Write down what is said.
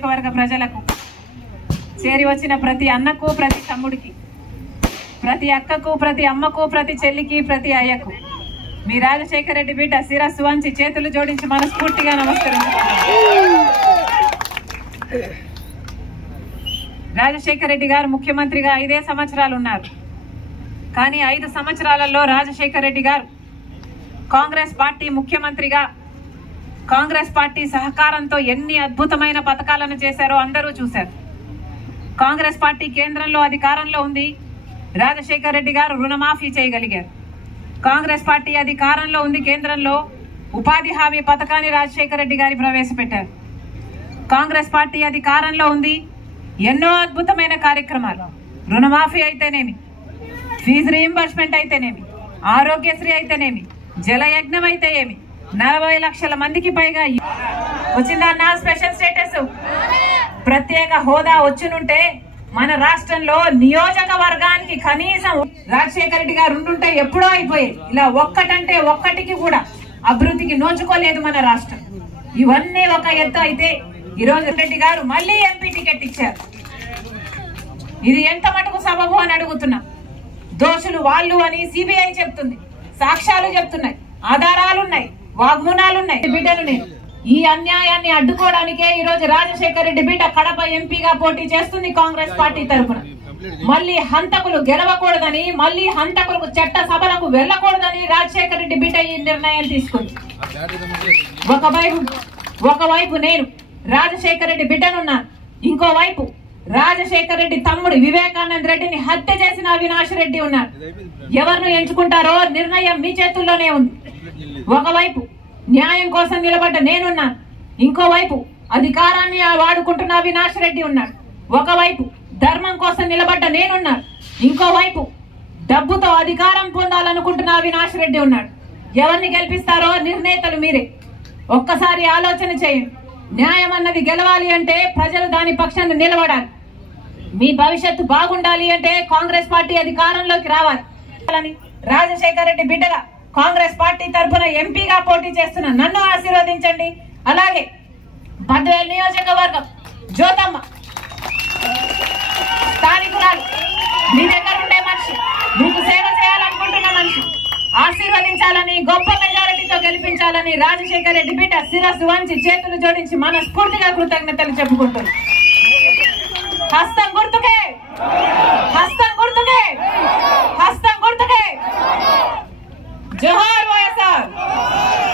వర్గ ప్రజలకు చేరి వచ్చిన ప్రతి అన్నకు, ప్రతి తమ్ముడికి, ప్రతి అక్కకు, ప్రతి అమ్మకు, ప్రతి చెల్లికి, ప్రతి అయ్యకు మీ రాజశేఖర రెడ్డి బిడ్డ శిరస్సు వంచి చేతులు జోడించి మనస్ఫూర్తిగా నమస్కరించుకుంటున్నాను. రాజశేఖర రెడ్డి గారు ముఖ్యమంత్రిగా 5 సంవత్సరాలు ఉన్నారు. కానీ 5 సంవత్సరాలలో రాజశేఖర రెడ్డి గారు కాంగ్రెస్ పార్టీ ముఖ్యమంత్రిగా కాంగ్రెస్ పార్టీ సహకారంతో ఎన్ని అద్భుతమైన పథకాలను చేశారో అందరూ చూశారు. కాంగ్రెస్ పార్టీ కేంద్రంలో అధికారంలో ఉంది. రాజశేఖర రెడ్డి గారు రుణమాఫీ చేయగలిగారు. కాంగ్రెస్ పార్టీ అధికారంలో ఉంది. కేంద్రంలో ఉపాధి హామీ పథకాన్ని రాజశేఖర రెడ్డి గారు ప్రవేశపెట్టారు. కాంగ్రెస్ పార్టీ అధికారంలో ఉంది. ఎన్నో అద్భుతమైన కార్యక్రమాలు, రుణమాఫీ అయితేనేమి, ఫీజు రీయింబర్స్మెంట్ అయితేనేమి, ఆరోగ్యశ్రీ అయితేనేమి, జలయజ్ఞం అయితే ఏమి, 40 లక్షల మందికి పైగా వచ్చిందన్న స్పెషల్ స్టేటస్, ప్రత్యేక హోదా వచ్చునుంటే మన రాష్ట్రంలో నియోజకవర్గానికి కనీసం రాజశేఖర రెడ్డి గారు ఉంటుంటే ఎప్పుడో అయిపోయాయి. ఇలా ఒక్కటంటే ఒక్కటికి కూడా అభివృద్ధికి నోచుకోలేదు మన రాష్ట్రం. ఇవన్నీ ఒక ఎత్తు అయితే ఈరోజు రెడ్డి గారు మళ్ళీ ఎంపీ టికెట్ ఇచ్చారు. ఇది ఎంత మటుకు సబబు అని అడుగుతున్నా. దోషులు వాళ్ళు అని సిబిఐ చెప్తుంది, సాక్ష్యాలు చెప్తున్నాయి, ఆధారాలున్నాయి, వాగ్మూనాలున్నాయి. బిడ్డను నేను ఈ అన్యాయాన్ని అడ్డుకోవడానికే ఈ రోజు రాజశేఖర రెడ్డి బిడ్డ కడప ఎంపీగా పోటీ చేస్తుంది కాంగ్రెస్ పార్టీ తరఫున. మళ్ళీ హంతకులు గెలవకూడదని, మళ్ళీ హంతకులకు చట్ట సభలకు వెళ్ళకూడదని రాజశేఖర రెడ్డి బిడ్డ ఈ నిర్ణయం తీసుకుంది. ఒకవైపు నేను రాజశేఖర రెడ్డి బిడ్డనున్నాను, ఇంకోవైపు రాజశేఖర రెడ్డి తమ్ముడు వివేకానంద రెడ్డిని హత్య చేసిన అవినాష్ రెడ్డి ఉన్నారు. ఎవరిని ఎంచుకుంటారో నిర్ణయం మీ చేతుల్లోనే ఉంది. ఒకవైపు న్యాయం కోసం నిలబడ్డ నేనున్నాను, ఇంకోవైపు అధికారాన్ని వాడుకుంటున్న అవినాష్ రెడ్డి ఉన్నాడు. ఒకవైపు ధర్మం కోసం నిలబడ్డ నేనున్నాను, ఇంకోవైపు డబ్బుతో అధికారం పొందాలనుకుంటున్న అవినాష్ రెడ్డి ఉన్నాడు. ఎవరిని గెలిపిస్తారో నిర్ణేతలు మీరే. ఒక్కసారి ఆలోచన చేయండి. న్యాయం అన్నది గెలవాలి అంటే ప్రజలు దాని పక్షాన్ని నిలబడాలి. మీ భవిష్యత్తు బాగుండాలి అంటే కాంగ్రెస్ పార్టీ అధికారంలోకి రావాలి. రాజశేఖర రెడ్డి బిడ్డగా కాంగ్రెస్ పార్టీ తరఫున ఎంపీగా పోటీ చేస్తున్న నన్ను ఆశీర్వదించండి. అలాగే బద్వేల్ నియోజకవర్గం జ్యోతమ్మ స్థానికురాలు, మీ దగ్గర ఉండే మనిషి, మీకు సేవ చేయాలనుకుంటున్న మనిషి, ఆశీర్వదించాలని, గొప్ప మెజారిటీతో గెలిపించాలని రాజశేఖర రెడ్డి బిడ్డ శిరస్సు వంచి చేతులు జోడించి మనస్ఫూర్తిగా కృతజ్ఞతలు చెప్పుకుంటుంది. హస్తం గుర్తుకే, హస్తం గుర్తుకే, హస్తం గుర్తుకే. జోహార్.